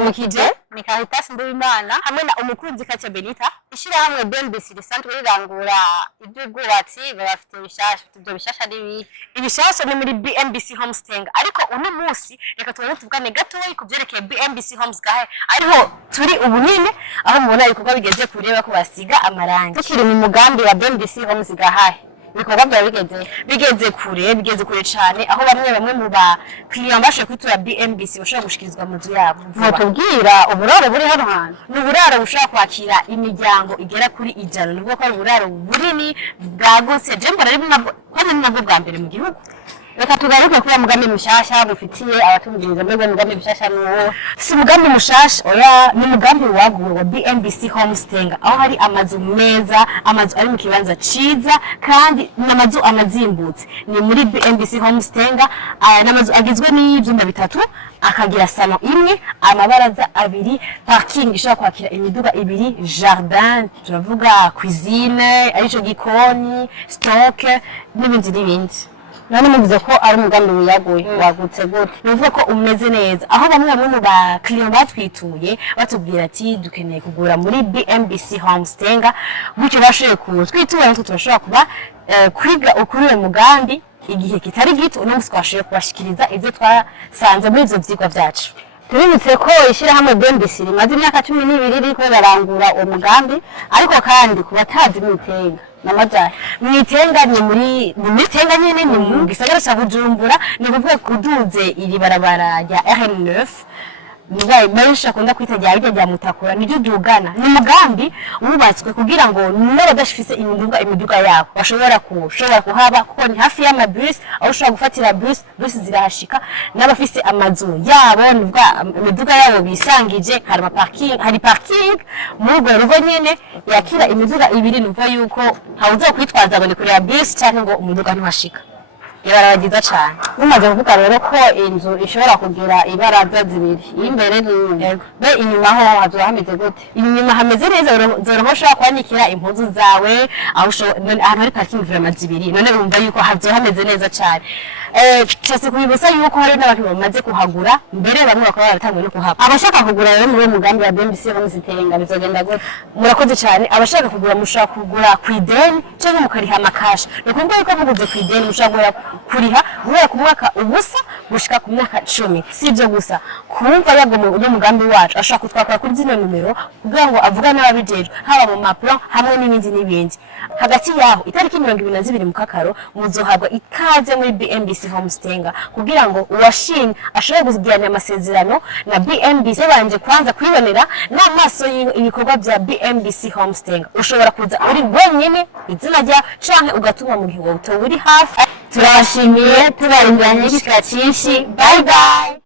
ndabaramukije ni Caritas Nduwimana hamwe na umukunzi Katia Benita ishirahamwe BMBC risanzwe rirangura iby'ubwubatsi babafite bishasha ibyo bishasha ari ibishasha ni muri BMBChomes Tenga ariko uno munsi reka tuvugane gatoyi kuvyerekeye BMBChomes gahe ariho turi ubunini aho mubona ibikorwa bigeze kureba ko basiga amarangi tukiri mu mugambi wa BMBChomes gahe ibikorwa bya bigeze kure cyane aho bamwe mu ba client bashe kwitura BMBC bashaka gushikirizwa mu nzu yabo ntutubwira uburaro buri hano hantu ni uburaro bushaka kwakira imiryango igera kuri ijana nivuga ko ari uburaro bunini bwagutse je mbona ari nabwo bwa mbere mu gihugu. Reka tugaruke kuri mugambi mushasha mufitiye abatumviriza mbere mugambi mushasha nuwo si mugambi mushasha oya ni mugambi waguwe wa BMBChomes Tenga aho hari amazu meza amazu ari mu kibanza ciza kandi n'amazu anazimbutse ni muri BMBChomes Tenga n'amazu agizwe n'ivyumba bitatu akagira salon imwe amabaraza abiri parking ishaka kwakira imiduga ibiri jardin turavuga cuisine arico gikoni stock n'ibindi nani muvuze ko ari umugambi wiyaguye wagutse gute nuvuga ko umeze neza aho bamwe mu ba client batwituye batubwira ati dukeneye kugura muri BMBChomes Tenga gutyo bashoye kutwitura natwe turashobora kuba kwiga ukuri uwo mugambi igihe kitari gito uno munsi twashoye kubashikiriza ivyo twasanze muri ivyo vyigwa vyacu. Tuributse ko ishirahamwe BMBC rimaze imyaka 12 riko barangura uwo mugambi ariko kandi kubatazi mwitenga namajahe mwitenga ni muri Tenga nyene ni mu gisagara ca Bujumbura ni kuvuga kuduze iri barabara rya RN9 nibaye benshi akunda kwitegera iryo rya Mutakura niryo dugana ni mugambi wubatswe kugira ngo n'abadashifise imiduga yabo bashobora kuhaba kuko ni hafi y'amabus aho ushobora gufatira bus zirahashika n'abafise amazu yabo nivuga imiduga yabo bisangije hari parking mu rugo rugo nyene yakira imiduga ibiri nivuga yuko ntawuza kwitwaza ngo ni kuri ya bus cyangwa ngo umuduga ntihashika. Ibaragiza cyane umaze kuvuga rero ko inzu ishobora kugira ibaraza zibiri imbere be inyuma ho hazo hameze gute inyuma hameze neza zoroshobora kwanikira impuzu zawe aho hari parking vraiment zibiri none urumva yuko hazo hameze neza cyane cyase kubibutsa yuko hari n'abantu bamaze kuhagura mbere bamwe bakaba baratangiye no kuhaba abashaka kugura rero muri mugambi wa BMBChomes Tenga bizogenda gute murakoze cyane abashaka kugura mushaka kugura ku ideni cyangwa mukariha amakasha no kuvuga yuko muguze ku ideni mushaka kuriha guhera ku mwaka ubusa gushika ku myaka 10 sivyo gusa kumva yagomo uyo mugambi wacu ashaka kutwakora kuri zino numero kugira ngo avuga n'ababijeje haba mu maplan hamwe n'ibindi hagati yaho itariki 22 mu kakaro muzohabwa ikaze muri BMBChomes Tenga kugira ngo uwashinga ashobore kuzigirana amasezerano na BMBC banje kwanza kwibonera n'amaso ibikorwa bya BMBChomes Tenga ushobora kuza uri wenyene izina rya canke ugatuma mu gihe wowe uri hafi turabashimiye tubarindanye n'igishika cyinshi bye bye.